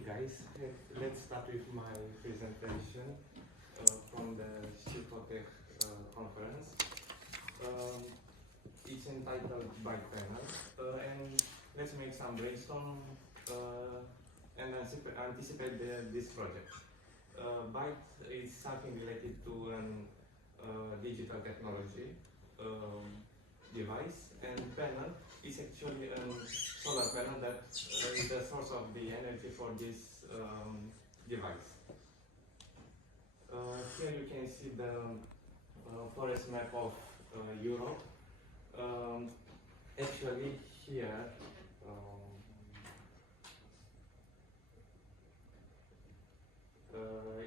Okay guys, let's start with my presentation from the StuFoTech conference. It's entitled Byte Panel, and let's make some brainstorm and anticipate this project. Byte is something related to a digital technology device, and panel is actually a solar panel that is the source of the energy for this device. Here you can see the forest map of Europe. Actually here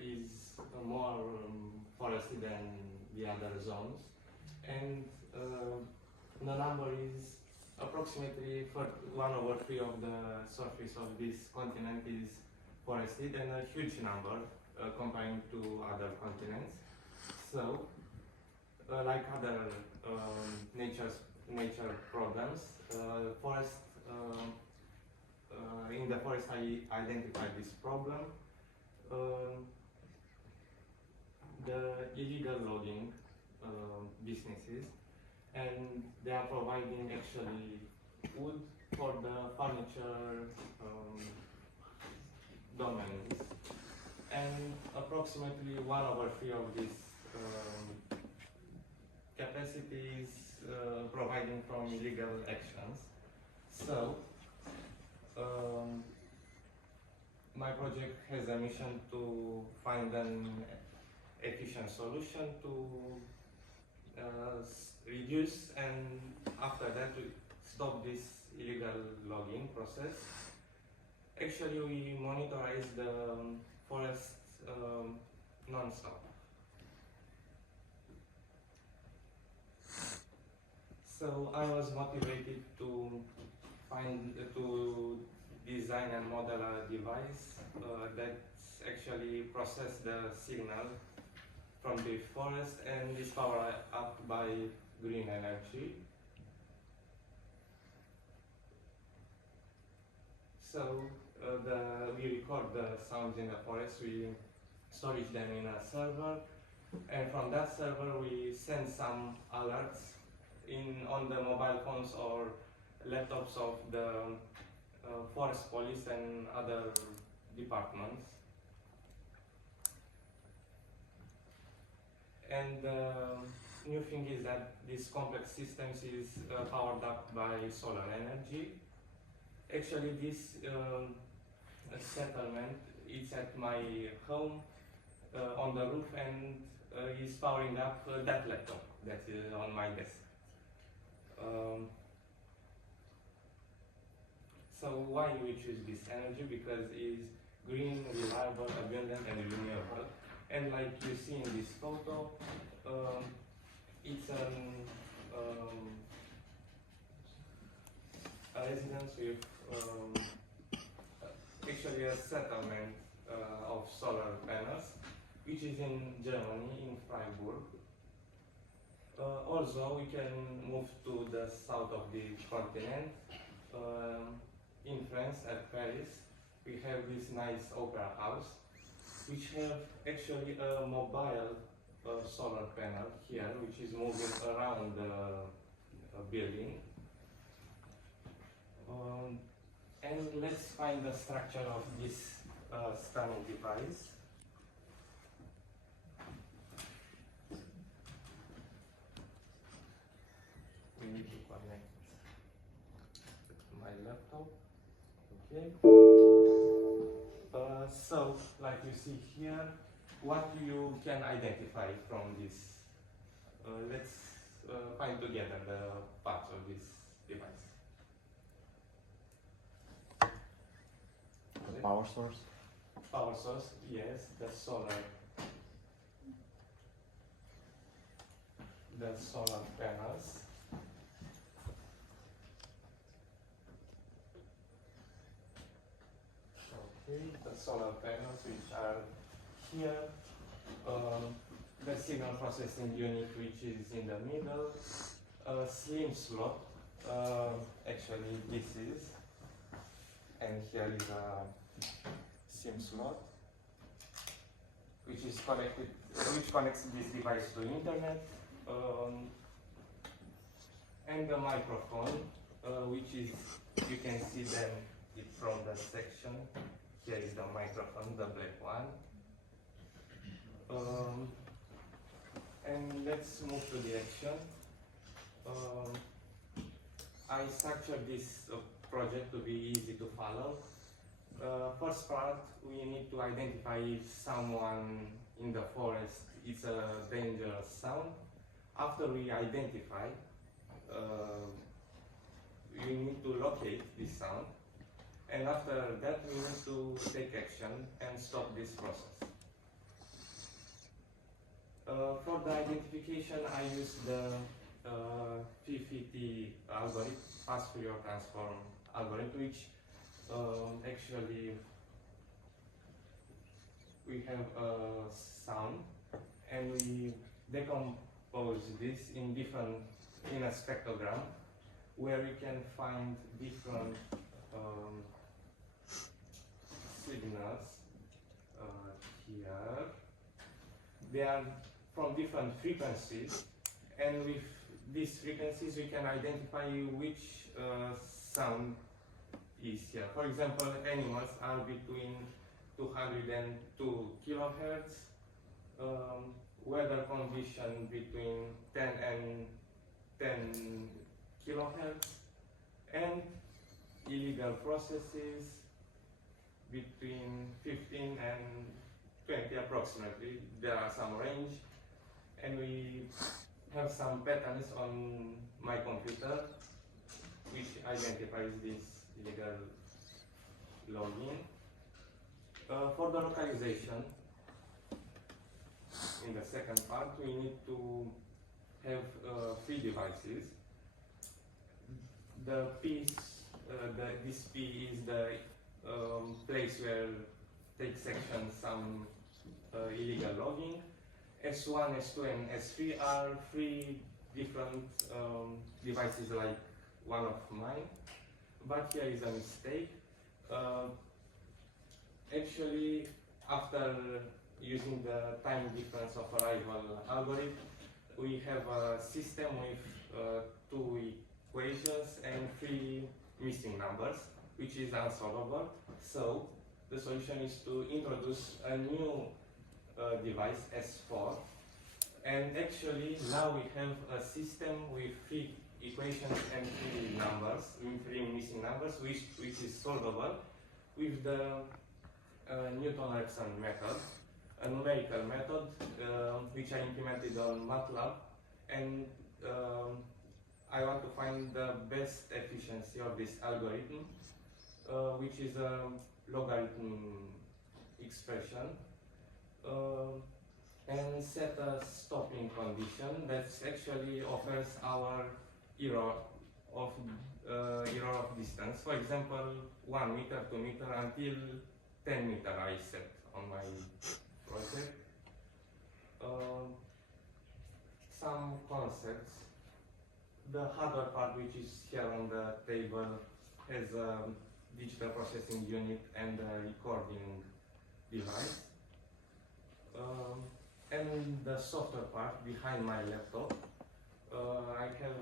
is more forested than the other zones, and the number is approximately 1/3 of the surface of this continent is forested, and a huge number comparing to other continents. So, like other nature problems, in the forest I identified this problem. The illegal logging businesses, and they are providing actually wood for the furniture domains, and approximately 1/3 of this capacity is providing from illegal actions. So my project has a mission to find an efficient solution to reduce, and after that to stop this illegal logging process. Actually, we monitorize the forest non-stop. So I was motivated to design and model a device that actually process the signal from the forest and is powered up by green energy. So we record the sounds in the forest, we storage them in a server, and from that server we send some alerts on the mobile phones or laptops of the forest police and other departments. And the new thing is that this complex systems is powered up by solar energy. Actually, this settlement is at my home on the roof, and is powering up that laptop that is on my desk. So why we choose this energy? Because it's green, reliable, abundant, and renewable. And like you see in this photo, it's a residence with actually a settlement of solar panels, which is in Germany, in Freiburg. Also, we can move to the south of the continent. In France, at Paris, we have this nice opera house, which have actually a mobile solar panel here, which is moving around the building. And let's find the structure of this stunning device. We need to connect my laptop. Okay. So, like you see here, what you can identify from this? Let's find together the parts of this device. The power source? Power source, yes, the solar panels. Okay, the solar panels which are here. The signal processing unit which is in the middle. A slim slot, actually this is, and here is a SIM slot, which connects this device to internet, and the microphone, which is, you can see them from the section. Here is the microphone, the black one. And let's move to the action. I structured this project to be easy to follow. First part, we need to identify if someone in the forest is a dangerous sound. After we identify, we need to locate this sound. And after that, we need to take action and stop this process. For the identification, I use the FFT algorithm, fast Fourier transform algorithm, which actually we have a sound and we decompose this in a spectrogram where we can find different signals here. They are from different frequencies, and with these frequencies we can identify which sound is here. For example, animals are between 202 kilohertz, weather condition between 10 and 10 kilohertz, and illegal processes between 15 and 20 approximately. There are some range, and we have some patterns on my computer which identifies this illegal login. For the localization, in the second part, we need to have 3 devices. The piece, this P is the place where takes action some illegal logging. S1, S2, and S3 are 3 different devices like one of mine, but here is a mistake. Actually, after using the time difference of arrival algorithm, we have a system with 2 equations and 3 missing numbers, which is unsolvable. So the solution is to introduce a new device, S4, and actually now we have a system with 3 equations and 3 numbers, with 3 missing numbers, which is solvable with the Newton-Raphson method, a numerical method which I implemented on MATLAB, and I want to find the best efficiency of this algorithm, which is a logarithm expression, and set a stopping condition that actually offers our error of distance. For example, 1 meter, 2 meter, until 10 meter I set on my project. Some concepts. The hardware part, which is here on the table, has a digital processing unit and a recording device. And the software part behind my laptop, I have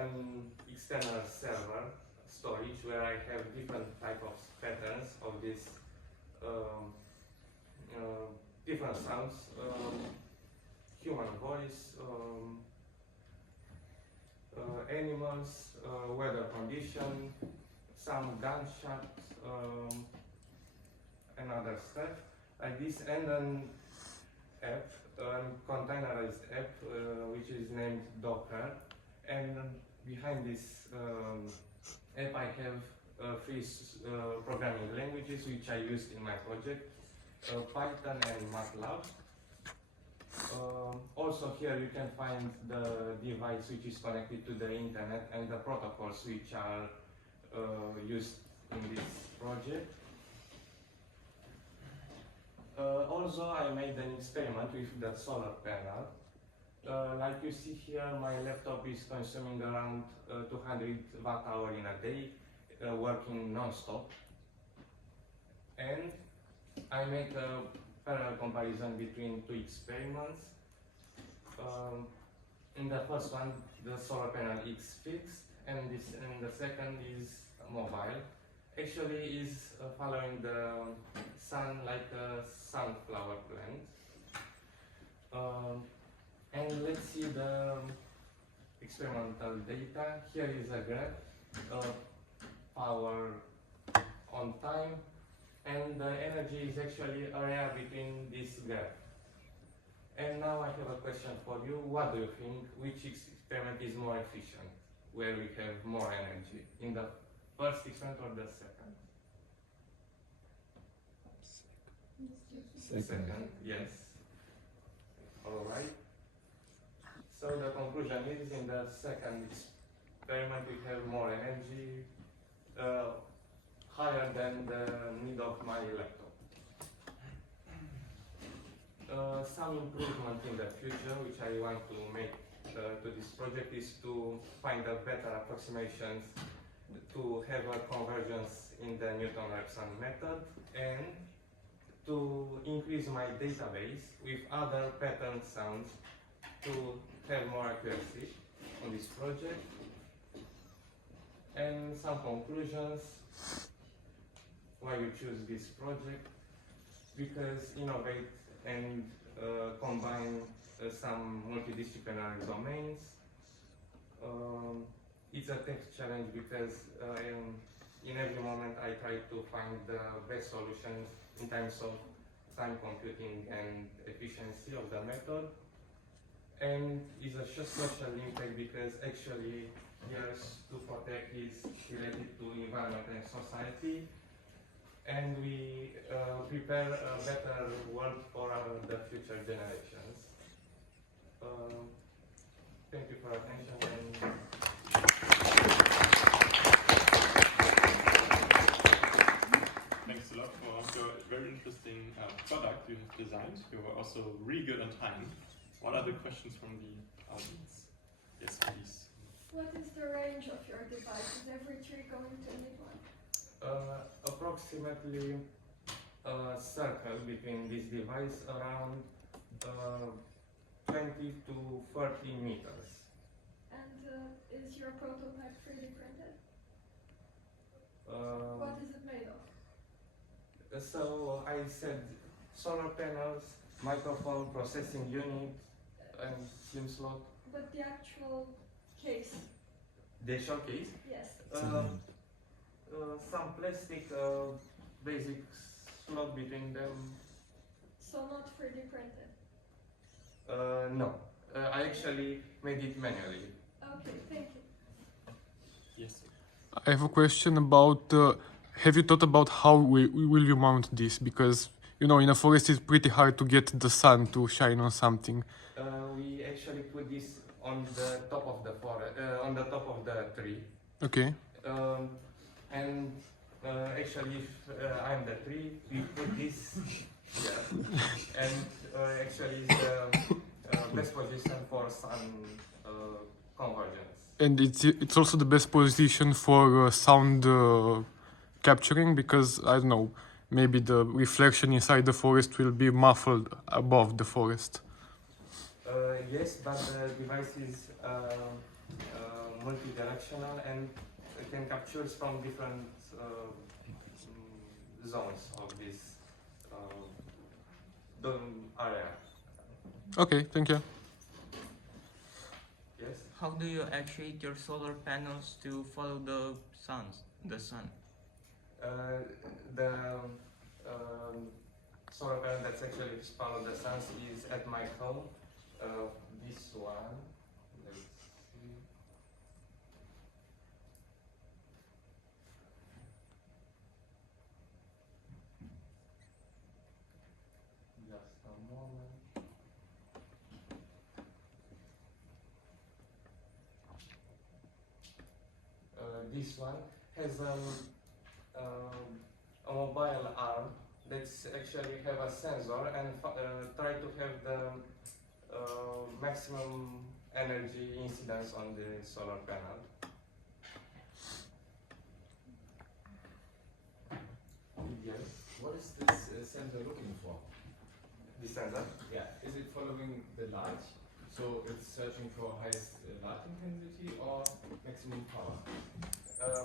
an external server storage where I have different type of patterns of this different sounds, human voice, animals, weather condition, some gunshots, and other stuff like this, and an app, containerized app, which is named Docker. And behind this app I have 3 programming languages which I used in my project, Python and MATLAB. Also here you can find the device which is connected to the internet and the protocols which are used in this project. Also I made an experiment with the solar panel. Like you see here, my laptop is consuming around 200 watt-hour in a day, working non-stop. And I make a parallel comparison between two experiments. In the first one, the solar panel is fixed, and the second is mobile. Actually, is following the sun like a sunflower plant. And let's see the experimental data. Here is a graph, power on time, and the energy is actually area between this graph. And now I have a question for you. What do you think? Which experiment is more efficient? Where we have more energy? In the first experiment or the second? Second, yes. Alright. So the conclusion is in the second experiment we have more energy, higher than the need of my laptop. Some improvement in the future which I want to make to this project is to find a better approximations to have a convergence in the Newton-Raphson method and to increase my database with other pattern sounds to have more accuracy on this project. And some conclusions why we choose this project, because innovate and combine some multidisciplinary domains. It's a tech challenge because in every moment I try to find the best solutions in terms of time computing and efficiency of the method. And it's a social impact because actually here StuFoTech is related to environment and society, and we prepare a better world for the future generations. Thank you for attention. Thanks a lot for your very interesting product you have designed. You were also really good on time. What are the questions from the audience? Yes, please. What is the range of your device? Is every tree going to need one? Approximately a circle between this device around 20 to 30 meters. And is your prototype 3D printed? Uh, What is it made of? So I said solar panels, microphone, processing unit, and SIM slot. But the actual case? The showcase? Yes. Some plastic basic slot between them. So not 3D printed? No. I actually made it manually. Okay, thank you. Yes. I have a question about, have you thought about how will you mount this? Because, you know, in a forest it's pretty hard to get the sun to shine on something. We actually put this on the top of the forest, on the top of the tree. Okay. And actually, if I'm the tree, we put this here. And actually, it's the best position for sun convergence. And it's also the best position for sound capturing, because, I don't know, maybe the reflection inside the forest will be muffled above the forest. Yes, but the device is multi-directional and it can capture from different zones of this area. Okay, thank you. Yes. How do you actuate your solar panels to follow the sun? The solar panel that's actually follow the sun is at my home. This one, let's see. Just a moment. This one has a mobile arm that's actually have a sensor and try to have the maximum energy incidence on the solar panel. Yes. What is this sensor looking for? The sensor. Yeah, is it following the light? So it's searching for highest light intensity or maximum power?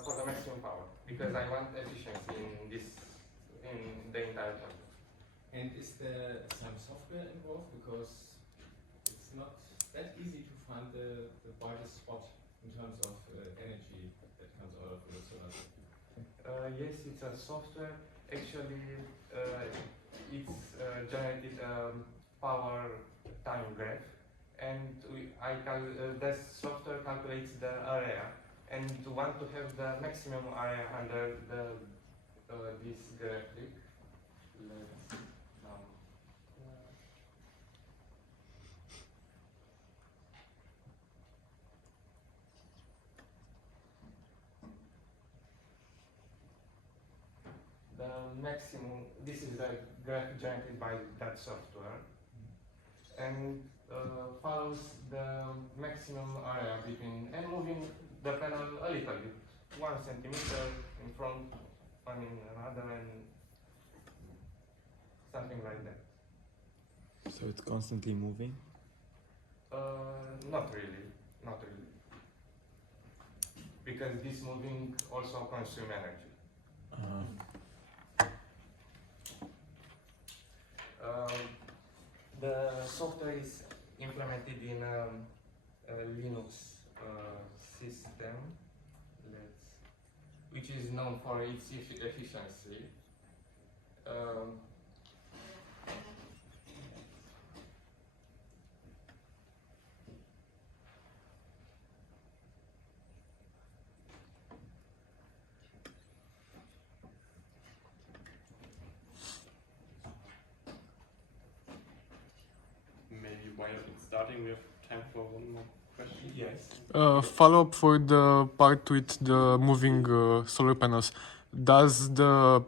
For the maximum power, because I want efficiency in the entire project. And is there some software involved? Because it's not that easy to find the brightest spot in terms of energy that comes out of the solar cell. Yes, it's a software. Actually, it's generated power time graph, and that software calculates the area. And to want to have the maximum area under this graphic, let's the maximum. This is the graph generated by that software, and follows the maximum area between and moving the panel a little bit, 1 centimeter in front, one in another, and something like that. So it's constantly moving? Not really, not really. Because this moving also consumes energy. The software is implemented in a Linux system, which is known for its efficiency. Maybe while it's starting, we have time for one more question. Yes. Follow up for the part with the moving solar panels. Does the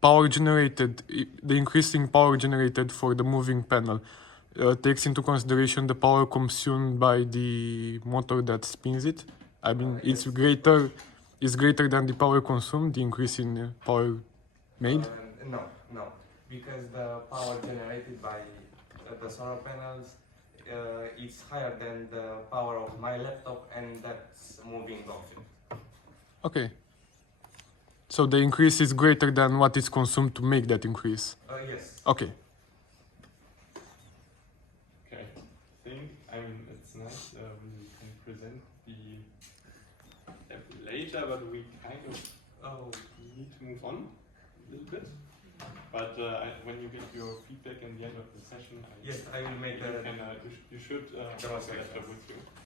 power generated, the increasing power generated for the moving panel, takes into consideration the power consumed by the motor that spins it? I mean, it's greater than the power consumed, the increase in power made? No, because the power generated by the solar panels is higher than the power of my laptop, and that's moving object. Okay. So the increase is greater than what is consumed to make that increase? Yes. Okay. Okay, I mean, it's nice we can present the app later, but we kind of need to move on a little bit. But when you get your feedback in the end of the session, Yes, I will make you should demonstration. have with you.